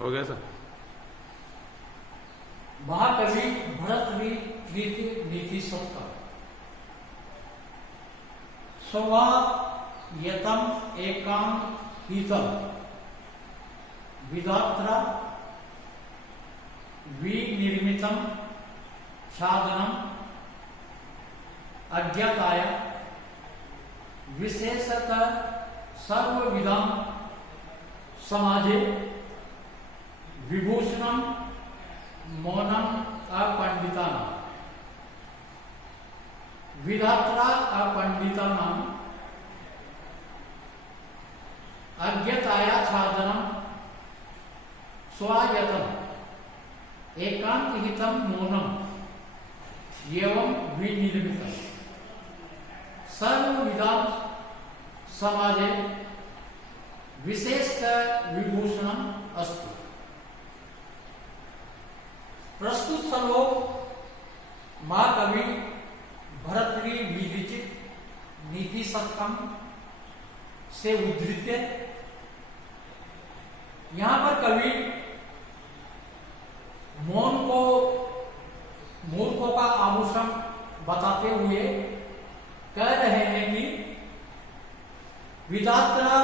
हो गया सर। महाकवि भरत नीति सत्ता स्ववा यतम एकांत हितम विधात्रा विनिर्मितम साधनम अज्ञाताय विशेषतः सर्वविधम समाजे विभूषणम मौनम अपंडितानां विधात्रा अपंडितानां अज्ञाताया साधनम स्वायतम एकांतहितम मौनम एवं विनिर्मितम सर्वविधम समाजे विशेषतः विभूषणम अस्तु। प्रस्तुत श्लोक महाकवि भरतरी विरचित नीति शतकम से उद्धृत है। यहां पर कवि मौन को मूर्खों का आभूषण बताते हुए कह रहे हैं कि विधात्रा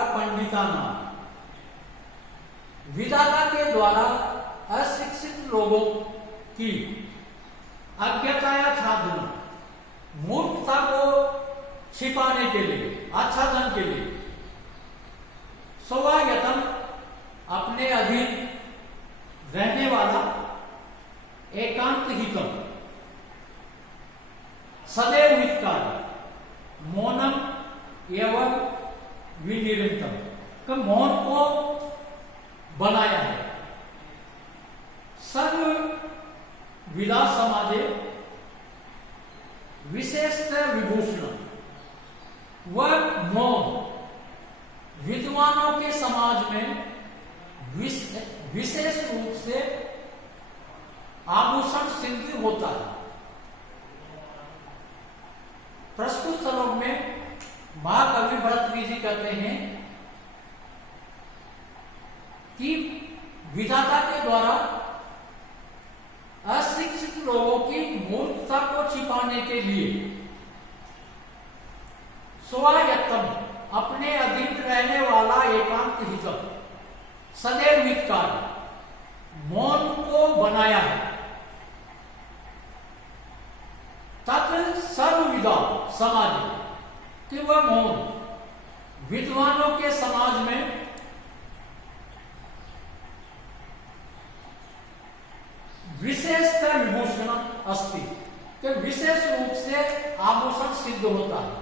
अपंडितानां विधाता के द्वारा अशिक्षित लोगों की अज्ञाताया छादना मूर्खता को छिपाने के लिए आच्छादन के लिए स्वयतम अपने अधीन रहने वाला एकांत हितम सदैव हितकारी मौनम एवं विनिरंतम का मौन को बनाया है। सर्व विधा समाजे विशेषतः विभूषण वह मौन विद्वानों के समाज में विशेष रूप से आभूषण सिद्ध होता है। प्रस्तुत श्लोक में महाकवि भरतरी जी कहते हैं कि विधाता के द्वारा अशिक्षित लोगों की मूर्खता को छिपाने के लिए स्वयतम अपने अधीन रहने वाला एकांत हितम सदैव हितकारी मौन को बनाया है। तत् सर्वविधा समाज कि वह मौन विद्वानों के समाज में विशेषतः विभूषण अस्ति कि विशेष रूप से आभूषण सिद्ध होता है।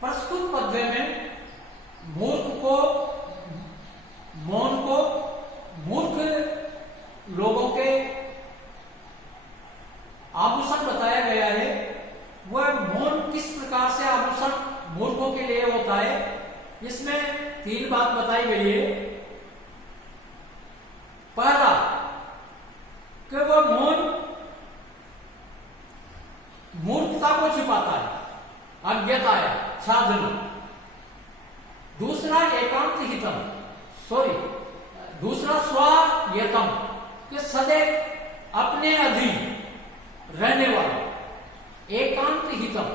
प्रस्तुत पद्य में मौन को मूर्ख लोगों के आभूषण बताया गया है। वह मौन किस प्रकार से आभूषण मूर्खों के लिए होता है, इसमें तीन बात बताई गई है। पहला कि वह मौन मूर्खता को छिपाता है, अज्ञता है, साधन। दूसरा एकांत हितम दूसरा स्वयतम कि सदैव अपने अधीन रहने वाला एकांत हितम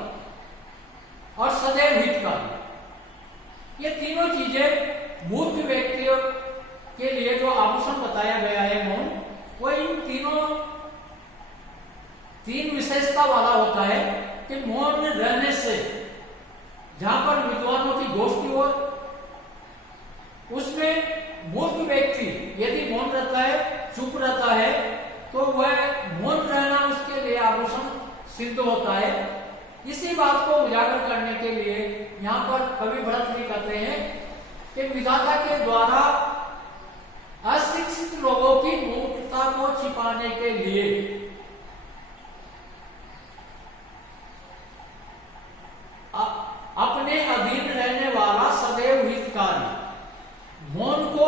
और सदैव हितकारी। ये तीनों चीजें मूर्ख व्यक्तियों के लिए जो आभूषण बताया गया है मौन, वो इन तीन विशेषता वाला होता है कि मौन रहने से जहां पर विद्वानों की गोष्ठी हो उसमें मूर्ख व्यक्ति यदि मौन रहता है, चुप रहता है, तो वह मौन रहना उसके लिए आभूषण सिद्ध होता है। इसी बात को उजागर करने के लिए यहाँ पर कवि भरतरी कहते हैं कि विधाता के द्वारा अशिक्षित लोगों की मूर्खता को छिपाने के लिए अपने अधीन रहने वाला सदैव हितकारी मौन को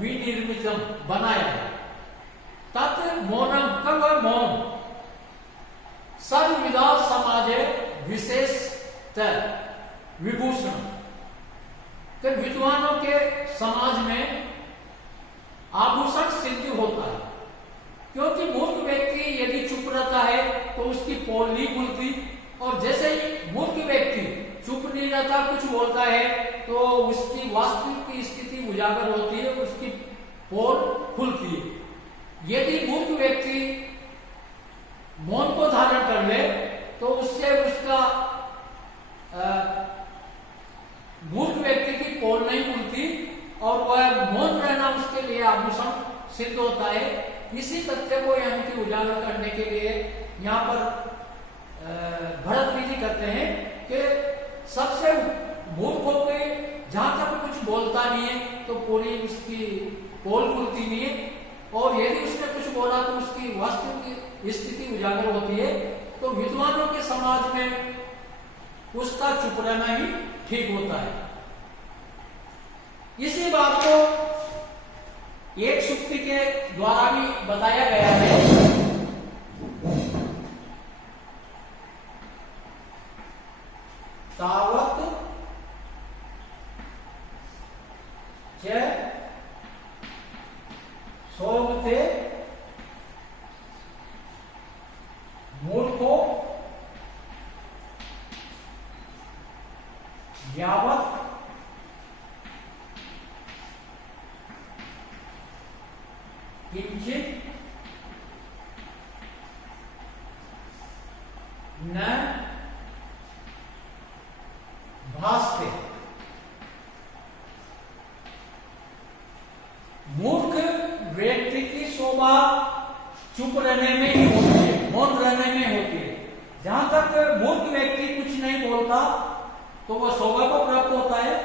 विनिर्मितम बनाया है। तत् मौनम कब मौन सर्वविधा समाजे विशेष विभूषण। तो विद्वान विद्वानों के समाज में आभूषण सिद्ध होता है, क्योंकि मूर्ख व्यक्ति यदि चुप रहता है तो उसकी पोल नहीं खुलती, और जैसे ही मूर्ख व्यक्ति चुप नहीं रहता, कुछ बोलता है, तो उसकी वास्तविक की स्थिति उजागर होती है, उसकी पोल खुलती है। यदि मूर्ख व्यक्ति मौन को धारण कर ले तो उससे उसका मूर्ख व्यक्ति की पोल नहीं खुलती और वह मौन रहना उसके लिए आभूषण सिद्ध होता है। इसी तथ्य को यहाँ की उजागर करने के लिए यहाँ पर भरत जी कहते हैं कि सबसे मूर्ख होकर जहां तक कुछ बोलता नहीं है तो पूरी उसकी पोल खुलती नहीं है, और यदि उसने कुछ बोला तो उसकी वास्तविक स्थिति उजागर होती है। तो विद्वानों के समाज में उसका चुप रहना ही ठीक होता है। इसी बात को एक सूक्ति के द्वारा भी बताया गया है। तावत च सोमते मूर्खो यावत किंचित न भासते। मूर्ख व्यक्ति की शोभा चुप रहने में ही होती है, मौन रहने में होती है। जहां तक मूर्ख व्यक्ति कुछ नहीं बोलता तो वह शोभा को प्राप्त होता है,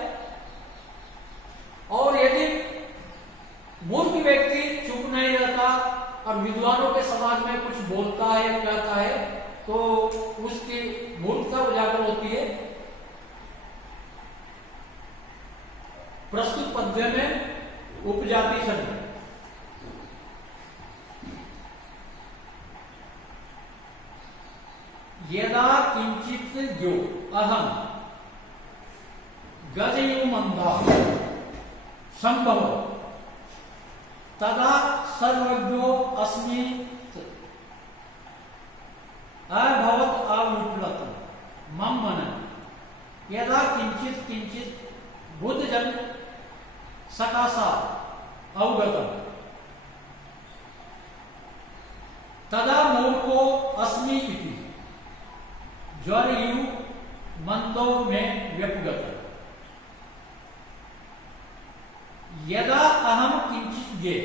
और यदि मूर्ख व्यक्ति चुप नहीं रहता और विद्वानों के समाज में कुछ बोलता है, कहता है, तो उसकी मूर्खता उजागर होती है। प्रस्तुत पद्य में उपजाति शब्द यदा किंचित जो अहम गजयु मंदा संभव तदा सर्वज्ञो अस्मि अभवत अविप्लत मम मन। यदा किंचित किंचित बुद्धजन सकाशा अवगतम तदा मूर्खो अस्मि इति ज्वरयु मंदो में व्यपगत। यदा अहम किंचित गे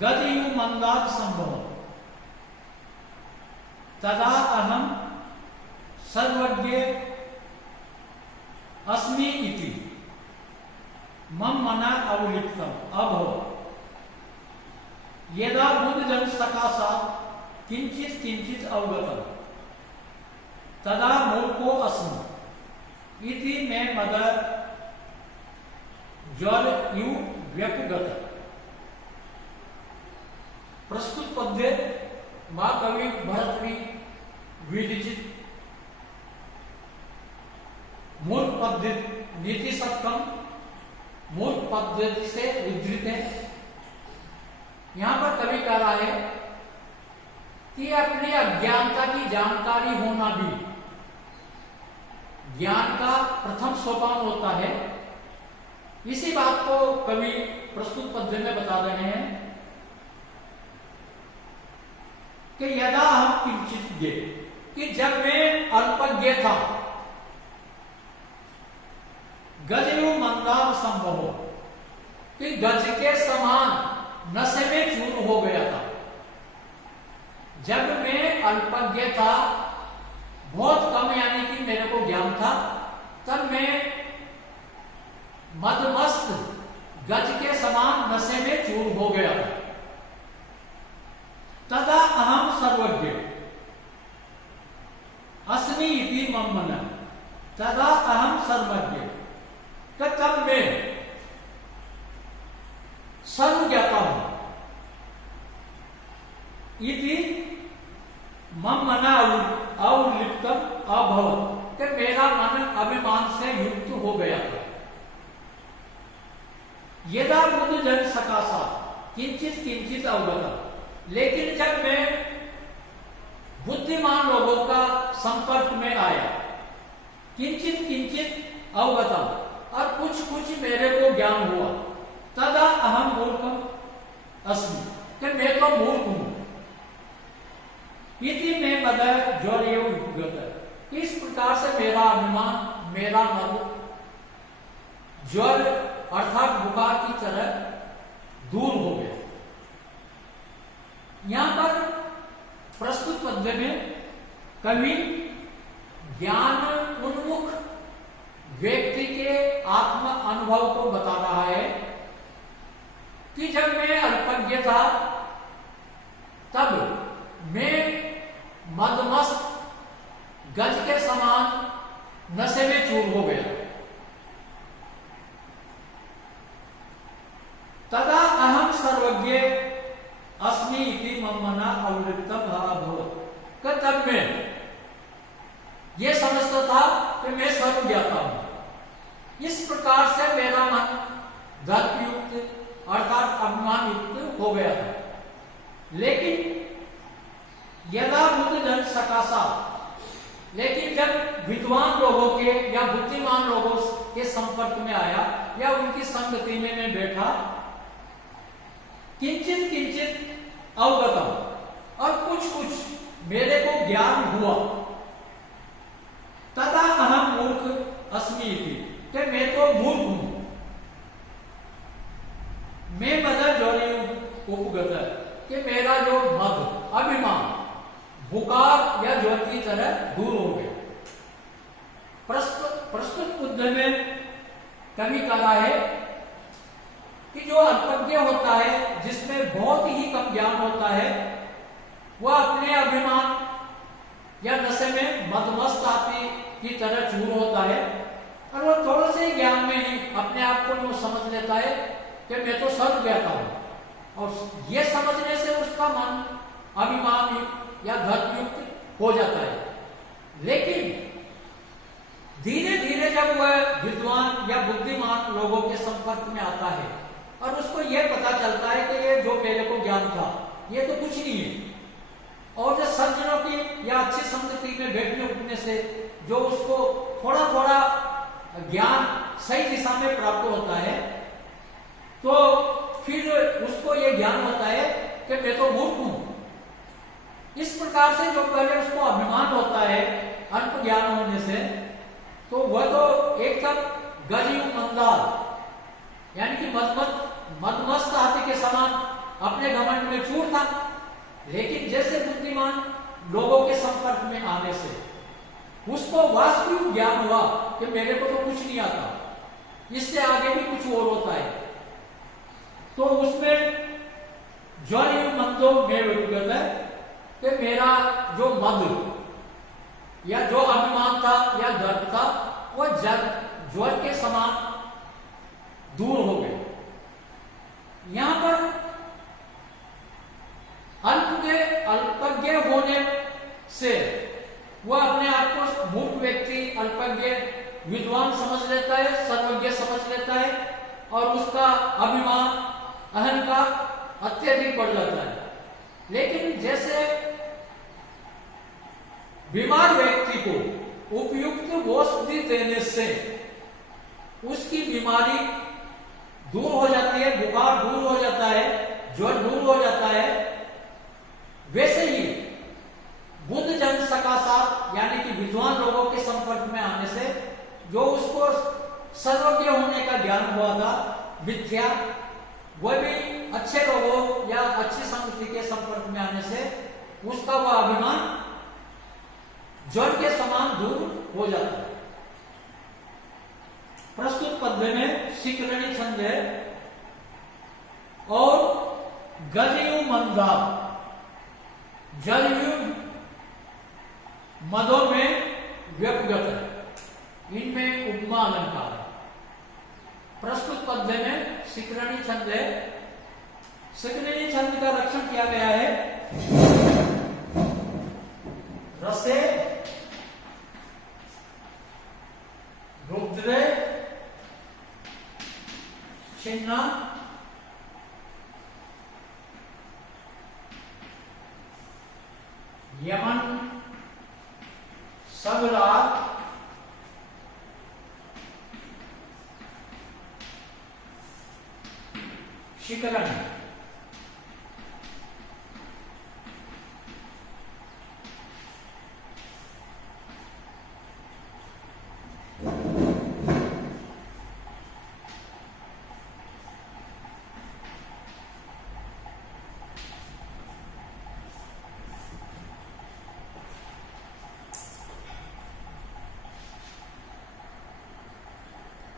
गजयु मंदाद संभव तदा अहम सर्वज्ञ अस्मि इति मम मना अवलिप्तम अभव। यदा बुद्धजन सकाशा किंचित किंचित अवगतम तदा मूर्खो अस्मि इति मे मद ज्वर यु व्यपगत। प्रस्तुत पद्य मां कवि भरत विरचित मूर्ख पद्य नीति सप्तम मूर्ख पद्धति से उद्धृत है। यहां पर कवि कह रहा है कि अपनी अज्ञानता की जानकारी होना भी ज्ञान का प्रथम सोपान होता है। इसी बात को कवि प्रस्तुत पद्य में बता रहे हैं कि यदा हम किंचित गे, कि जब मैं अल्पज्ञ था, गजयु मंदार संभव, कि गज के समान नशे में चूर हो गया था। जब मैं अल्पज्ञ था, बहुत कम यानी कि मेरे को ज्ञान था, तब मैं मदमस्त गज के समान नशे में चूर हो गया था। तदा अहम सर्वज्ञ अस्मि इति मम मन। तदा अहम सर्वज्ञ, तब मैं सर्व ज्ञाता हूं। इति मम मन अवलिप्तम अभवत, कि मेरा मन अभिमान से युक्त हो गया था। यदा बुद्ध जन सकाशा किंचित किंचित अवगतम, लेकिन जब मैं बुद्धिमान लोगों का संपर्क में आया, किंचित किंचित अवगतम, और कुछ कुछ मेरे को ज्ञान हुआ, तदा अहम मूर्ख अस्मि, कि मैं तो मूर्ख हूं। इति में मदर ज्वर, इस प्रकार से मेरा अभिमान, मेरा मद ज्वर अर्थात बुखार की तरह दूर हो गया। यहां पर प्रस्तुत पद्य में कवि ज्ञान उन्मुख व्यक्ति के आत्म अनुभव को बता रहा है कि जब मैं अल्पज्ञ था तब मैं मदमस्त गज के समान नशे में चूर हो गया। तदा अहम सर्वज्ञ अस्मि इति मम अवृत्तम अभवत्, तब मैं ये समझता था कि मैं सर्वज्ञाता हूं। इस प्रकार से मेरा मन दर्पयुक्त अर्थात अभिमान युक्त हो गया था। लेकिन यदा बुद्ध जन सकाशा, लेकिन जब विद्वान लोगों के या बुद्धिमान लोगों के संपर्क में आया या उनकी संगति में मैं बैठा, किंचित किंचित अवगतम, और कुछ कुछ मेरे को ज्ञान हुआ, तदा अहम मूर्ख अस्मि इति, कि मैं तो मूर्ख हूं। मैं मदर ज्वरी उपगत, कि मेरा जो मद अभिमान बुखार या ज्वर की तरह दूर हो गया। प्रस्तुत बुद्ध में कवि कह रहा है कि जो अल्पज्ञ होता है, जिसमें बहुत ही कम ज्ञान होता है, वह अपने अभिमान या नशे में मदमस्त आदमी की तरह चूर होता है, और वह थोड़े से ज्ञान में ही अपने आप को वो समझ लेता है कि मैं तो सर्वज्ञाता हूं, और ये समझने से उसका मन अभिमान या धर्मयुक्त हो जाता है। लेकिन धीरे धीरे जब वह विद्वान या बुद्धिमान लोगों के संपर्क में आता है और उसको यह पता चलता है कि ये जो मेरे को ज्ञान था ये तो कुछ नहीं है, और जो सज्जनों की या अच्छी संगति में बैठने उठने से जो उसको थोड़ा थोड़ा ज्ञान सही दिशा में प्राप्त होता है, तो फिर उसको ये ज्ञान होता है कि मैं तो मूर्ख हूं। इस प्रकार से जो पहले उसको अभिमान होता है अल्प ज्ञान होने से, तो वह तो एक तक गरीब मंदार यानी कि मदमस्त हाथी के समान अपने घमंड में चूर था। लेकिन जैसे बुद्धिमान लोगों के संपर्क में आने से उसको वास्तविक ज्ञान हुआ कि मेरे को तो कुछ नहीं आता, इससे आगे भी कुछ और होता है, तो उसमें ज्वर मंदो में व्यक्तिगत है कि मेरा जो मद या जो अभिमान था या दर्द था वह ज्वर के समान दूर हो गए। यहां पर अल्पज्ञ होने से वह अपने आप को मूर्ख व्यक्ति, अल्पज्ञ विद्वान समझ लेता है, सर्वज्ञ समझ लेता है, और उसका अभिमान अहंकार अत्यधिक बढ़ जाता है। लेकिन जैसे बीमार व्यक्ति को उपयुक्त औषधि देने से उसकी बीमारी दूर हो जाती है, बुखार दूर हो जाता है, ज्वर दूर हो जाता है, वैसे ही बुद्ध जन सकाशात यानी कि विद्वान लोगों के संपर्क में आने से जो उसको सर्वज्ञ होने का ज्ञान हुआ था मिथ्या, वह भी अच्छे लोगों या अच्छी संगति के संपर्क में आने से उसका वह अभिमान ज्वर के समान दूर हो जाता है। प्रस्तुत पद्य में शिकरणी छंद है और गजयु मंदा जलयु मदों में व्यपगत है, इनमें उपमा अलंकार है। प्रस्तुत पद्य में शिकरणी छंद है। शिकरणी छंद का रक्षण किया गया है रसे रुद्रे छिन्न यमन सबला शिकरण